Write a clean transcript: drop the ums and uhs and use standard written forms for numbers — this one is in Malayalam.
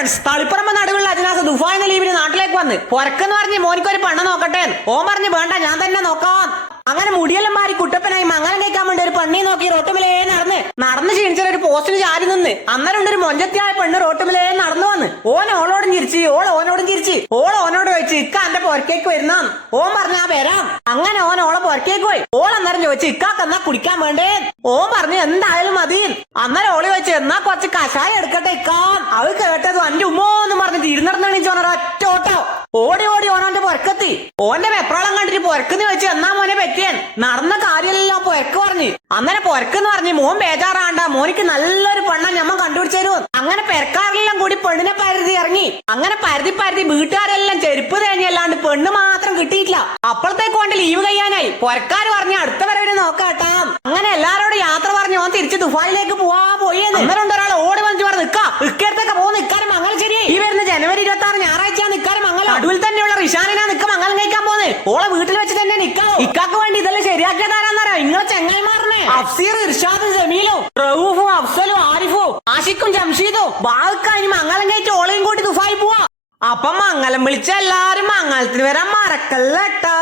ഫ്രണ്ട്സ്, തളിപ്പറമ്പ് നടുവിലുള്ള അജ്നാസ് ദുഫായ് ലീവിന് നാട്ടിലേക്ക് വന്ന് പൊരക്കെന്ന് പറഞ്ഞ് മോനിക്കൊരു പെണ്ണ് നോക്കട്ടെ. ഓൻ പറഞ്ഞ് വേണ്ട, ഞാൻ തന്നെ നോക്കാം. അങ്ങനെ മുടിയെല്ലാം മാറി കുട്ടപ്പനായി മംഗലം കഴിക്കാൻ വേണ്ടി ഒരു പെണ്ണി നോക്കി റോട്ടുമിലേ നടന്ന് ക്ഷീണിച്ച ഒരു പോസ്റ്റിന് ചാരി നിന്ന്. അന്നേരം ഉണ്ട് ഒരു മൊഞ്ചത്തിയായ പെണ്ണ് റോട്ടുമിലേ നടന്നു വന്ന്. ഓനോടും ചിരിച്ച്, ഓനോടും ചിരിച്ച്. ഓനോട് ചോദിച്ചു, ഇക്ക എന്റെ പൊരക്കേക്ക് വരുന്നാന്ന്. ഓൻ പറഞ്ഞ ആ വരാം. അങ്ങനെ ഓളെ പൊരക്കേക്ക് പോയി. അന്നേരം ചോദിച്ചു, ഇക്കാക്ക് എന്നാ കുടിക്കാൻ വേണ്ടേ? ഓൻ പറഞ്ഞു എന്തായാലും മതി. അന്നേരം ഓളി ചോദിച്ചു, എന്നാ കുറച്ച് കഷായം എടുക്കട്ടെ ഇക്കാൻ. അത് കേട്ടത് അന്റെ ഉമ്മോന്ന് പറഞ്ഞിട്ട് ഇരുന്നിടന്നെണീച്ചോണ ഒറ്റ ഓട്ടോ ഓടി ഓനോന്റെ പൊരക്കെത്തി. ഓന്റെ വെപ്രാളം കണ്ടിട്ട് പൊരക്കെന്ന് വെച്ച് എന്നാ മോനെ പറ്റിയാൻ നടന്ന കാര്യമല്ലോ പൊരക്ക് പറഞ്ഞു. അന്നേരം പൊരക്കെന്ന് പറഞ്ഞ് മോൻ ബേജാറാണ്ട, മോനിക്ക് നല്ലൊരു പെണ്ണ ഞമ്മ കണ്ടുപിടിച്ചു. അങ്ങനെ പെരക്കാരെല്ലാം കൂടി പെണ്ണിനെ പരുതി ഇറങ്ങി. അങ്ങനെ പരുതി വീട്ടുകാരെല്ലാം ചെരുപ്പ് തേഞ്ഞല്ലാണ്ട് പെണ്ണ് മാത്രം കിട്ടിയിട്ടില്ല. അപ്പോഴത്തേക്ക് കൊണ്ട് ലീവ് കഴിയാനായി. പൊരക്കാര് പറഞ്ഞ് അടുത്ത വരവിനെ നോക്കാട്ടാ. അങ്ങനെ എല്ലാരോടും യാത്ര പറഞ്ഞ് ഓൻ തിരിച്ച് ദുബായിലേക്ക് പോയി. അന്നേരം ഒരാൾ ഓടി വന്നിട്ട് പറഞ്ഞു, ഇക്കടുത്തൊക്കെ പോകുന്ന ഇക്കാരം മംഗലം ശരി. ഈ വരുന്ന ജനുവരി 26 ഞായറാഴ്ച നിക്കാരം മംഗലം. അടുവിൽ തന്നെയുള്ള റിഷാനിനാ നിക്ക മംഗലം കഴിക്കാൻ പോകുന്നത്. ഓളെ വീട്ടിൽ വെച്ച് തന്നെ നിക്കാവോ. ഇക്കാക്ക് വേണ്ടി ഇതെല്ലാം ശരിയാക്കിയതാരാന്നറിയോ? ഇങ്ങളെ ചെങ്ങായിമാറിനെ അഫ്സീർ, ഇർഷാദും ജമീലും റഊഫും അഫ്സലും ആരിഫും ആഷിഖും ജംഷീദും ബാവുക്കാനി മംഗലം കഴിച്ച് ഓളയും കൂട്ടി ദുബായി പോവാ. അപ്പം മംഗലം വിളിച്ച എല്ലാരും മംഗലത്തിന് വരാൻ മറക്കല്ലട്ടാ.